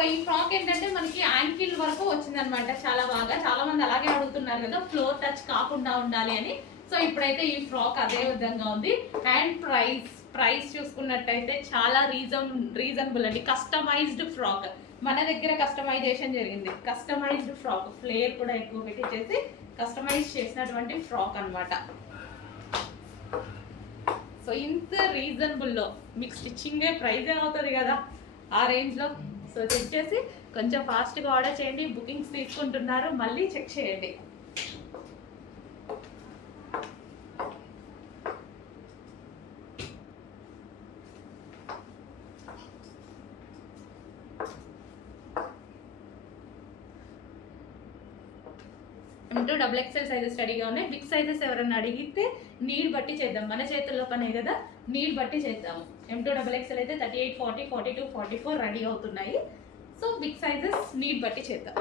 So ఈ frock ఏంటంటే మనకి యాంకిల్ వరకు వచ్చిందనమాట. చాలా మంది అలాగే అడుగుతున్నారు కదా, ఫ్లోర్ టచ్ కాకుండా ఉండాలి అని. సో ఇప్పుడైతే ఈ ఫ్రాక్ అదే విధంగా ఉంది. అండ్ ప్రైస్ చూసుకున్నట్టయితే చాలా రీజనబుల్ అండి. కస్టమైజ్డ్ ఫ్రాక్ మన దగ్గర కస్టమైజేషన్ జరిగింది. కస్టమైజ్డ్ ఫ్రాక్ ఫ్లేర్ కూడా ఎక్కువ పెట్టించేసి కస్టమైజ్ చేసినటువంటి ఫ్రాక్ అనమాట. సో ఇంత రీజనబుల్లో మీకు స్టిచ్చింగే ప్రైజే అవుతుంది కదా ఆ రేంజ్లో. సో చెక్ చేసి కొంచెం ఫాస్ట్గా ఆర్డర్ చేయండి. బుకింగ్స్ తీసుకుంటున్నారు, మళ్ళీ చెక్ చేయండి. M2XXL సైజెస్ రెడీగా ఉన్నాయి. బిగ్ సైజెస్ ఎవరైనా అడిగితే నీడ్ బట్టి చేద్దాం. మన చేతుల్లో పనే కదా, నీడ్ బట్టి చేద్దాము. M2XXL అయితే 38, 40, 42, 44 రెడీ అవుతున్నాయి. సో బిగ్ సైజెస్ నీడ్ బట్టి చేద్దాం.